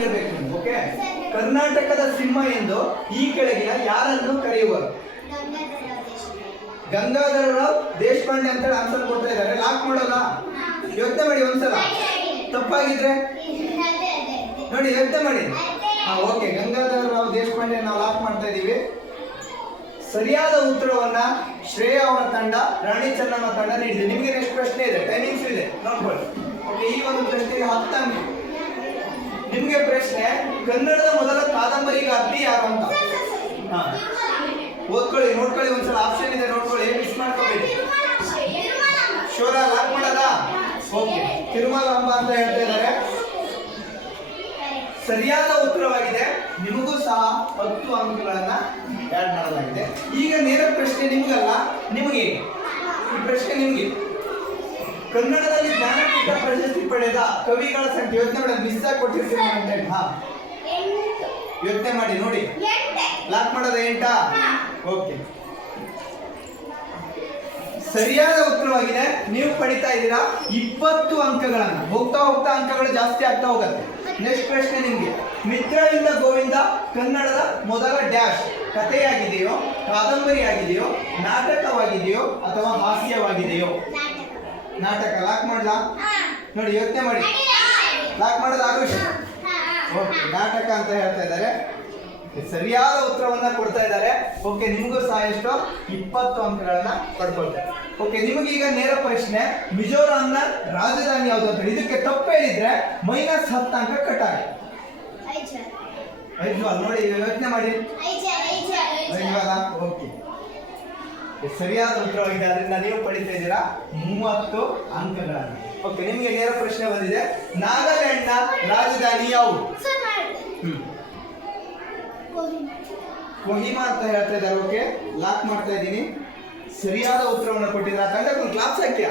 ಹೇಳ್ಬೇಕು ನೀವು. ಓಕೆ, ಕರ್ನಾಟಕದ ಸಿಂಹ ಎಂದು ಈ ಕೆಳಗಿನ ಯಾರನ್ನು ಕರೆಯುವರು? ಗಂಗಾಧರರಾವ್ ದೇಶಪಾಂಡೆ ಅಂತ ಆನ್ಸರ್ ಕೊಡ್ತಾ ಇದ್ದಾರೆ. ಲಾಕ್ ಮಾಡೋಲ್ಲ? ಯೋಚನೆ ಮಾಡಿ ಒಂದ್ಸಲ. ತಪ್ಪಾಗಿದ್ರೆ ನೋಡಿ, ಯೋಚನೆ ಮಾಡಿ. ಓಕೆ, ಗಂಗಾಧರರಾವ್ ದೇಶಪಾಂಡೆ ನಾವು ಲಾಕ್ ಮಾಡ್ತಾ ಇದೀವಿ. ಸರಿಯಾದ ಉತ್ತರವನ್ನ ಶ್ರೇಯಾ ಅವರ ತಂಡ, ರಾಣಿ ಚೆನ್ನಮ್ಮ ತಂಡ ನೀಡಿದೆ. ನಿಮಗೆ ನೆಕ್ಸ್ಟ್ ಪ್ರಶ್ನೆ ಇದೆ, ಟೈಮಿಂಗ್ಸ್ ಇದೆ, ನೋಡ್ಕೊಳ್ಳಿ. ಓಕೆ, ಈ ಒಂದು ಪ್ರಶ್ನೆಗೆ 10 ಅಂಕ. ನಿಮಗೆ ಪ್ರಶ್ನೆ, ಕನ್ನಡದ ಮೊದಲ ಕಾದಂಬರಿಗಾರ್ತಿ ಯಾರು ಅಂತ. ಓದ್ಕೊಳ್ಳಿ, ನೋಡ್ಕೊಳ್ಳಿ ಒಂದ್ಸಲ. ಆಪ್ಷನ್ ಇದೆ, ನೋಡ್ಕೊಳ್ಳಿ, ಮಿಸ್ ಮಾಡ್ಕೋಬೇಡಿ. ಶೋರ ಲಾಕ್ ಮಾಡಲ್ಲ? ಓಕೆ, ತಿರುಮಲಾಂಬ ಅಂತ ಹೇಳ್ತಾ ಇದ್ದಾರೆ. ಸರಿಯಾದ ಉತ್ತರವಾಗಿದೆ. ನಿಮಗೂ ಸಹ 10 ಅಂಕಗಳನ್ನ ಆಡ್ ಮಾಡಲಾಗಿದೆ. ಈಗ ನೇರ ಪ್ರಶ್ನೆ ನಿಮ್ಗಲ್ಲ, ನಿಮಗೆ. ಈ ಪ್ರಶ್ನೆ ನಿಮ್ಗೆ. ಕನ್ನಡದಲ್ಲಿ ಜ್ಞಾನಪೀಠ ಪ್ರಶಸ್ತಿ ಪಡೆದ ಕವಿಗಳ ಸಂಖ್ಯೆ ಯೋಚನೆ ಮಾಡಿ. ಮಿಸ್ ಆಗಿ ಕೊಟ್ಟಿರ್ತೀವಿ. ಯೋಚನೆ ಮಾಡಿ ನೋಡಿ. ಲಾಕ್ ಮಾಡೋದ 8? ಓಕೆ, ಸರಿಯಾದ ಉತ್ತರವಾಗಿದೆ. ನೀವು ಪಡಿತಾ ಇದ್ದೀರಾ 20 ಅಂಕಗಳನ್ನ. ಹೋಗ್ತಾ ಹೋಗ್ತಾ ಅಂಕಗಳು ಜಾಸ್ತಿ ಆಗ್ತಾ ಹೋಗುತ್ತೆ. ನೆಕ್ಸ್ಟ್ ಪ್ರಶ್ನೆ ನಿಮ್ಗೆ. ಮಿತ್ರವಿಂದ ಗೋವಿಂದ ಕನ್ನಡದ ಮೊದಲ ಡ್ಯಾಶ್ ಕಥೆಯಾಗಿದೆಯೋ, ಕಾದಂಬರಿಯಾಗಿದೆಯೋ, ನಾಟಕವಾಗಿದೆಯೋ ಅಥವಾ ಹಾಸ್ಯವಾಗಿದೆಯೋ? ನಾಟಕ. ಲಾಕ್ ಮಾಡ್ಲಾ? ನೋಡಿ, ಯೋಚನೆ ಮಾಡಿ. ಲಾಕ್ ಮಾಡೋದು ಆಗುಷ್? ಓಕೆ, ನಾಟಕ ಅಂತ ಹೇಳ್ತಾ ಇದ್ದಾರೆ. ಸರಿಯಾದ ಉತ್ತರವನ್ನ ಕೊಡ್ತಾ ಇದ್ದಾರೆ. ಓಕೆ, ನಿಮಗೂ ಸಹ ಎಷ್ಟು? 20 ಅಂಕಗಳನ್ನ ಪಡ್ಕೊಳ್ತಾರೆ. ಓಕೆ, ನಿಮಗೀಗ ನೇರ ಪ್ರಶ್ನೆ. ಮಿಜೋರಾಂನ ರಾಜಧಾನಿ ಯಾವುದು ಅಂತ. ಇದಕ್ಕೆ ತಪ್ಪು ಹೇಳಿದ್ರೆ -10 ಅಂಕ ಕಟ್ ಆಗುತ್ತೆ. ಐಜ್ವಾಲ್. ನೋಡಿ, ಯೋಚನೆ ಮಾಡಿ. ಐಜ್ವಾಲ. ಓಕೆ, ಸರಿಯಾದ ಉತ್ತರವಾಗಿದೆ. ಅದರಿಂದ ನೀವು ಪಡಿತಾ ಇದ್ದೀರಾ 30 ಅಂಕಗಳನ್ನು. ಓಕೆ, ನಿಮಗೆ ನೇರ ಪ್ರಶ್ನೆ ಬಂದಿದೆ. ನಾಗಾಲ್ಯಾಂಡ್ನ ರಾಜಧಾನಿ ಯಾವುದು? ಕೊಹಿಮಾ ಅಂತ ಹೇಳ್ತಾ ಇದ್ದಾರೆ. ಓಕೆ, ಲಾಕ್ ಮಾಡ್ತಾ ಇದ್ದೀನಿ. ಸರಿಯಾದ ಉತ್ತರವನ್ನು ಕೊಟ್ಟಿದ್ದಾರೆ. ತಂಡಕ್ಕೆ ಕ್ಲಾಸ್ ಹಾಕ್ಯಾ?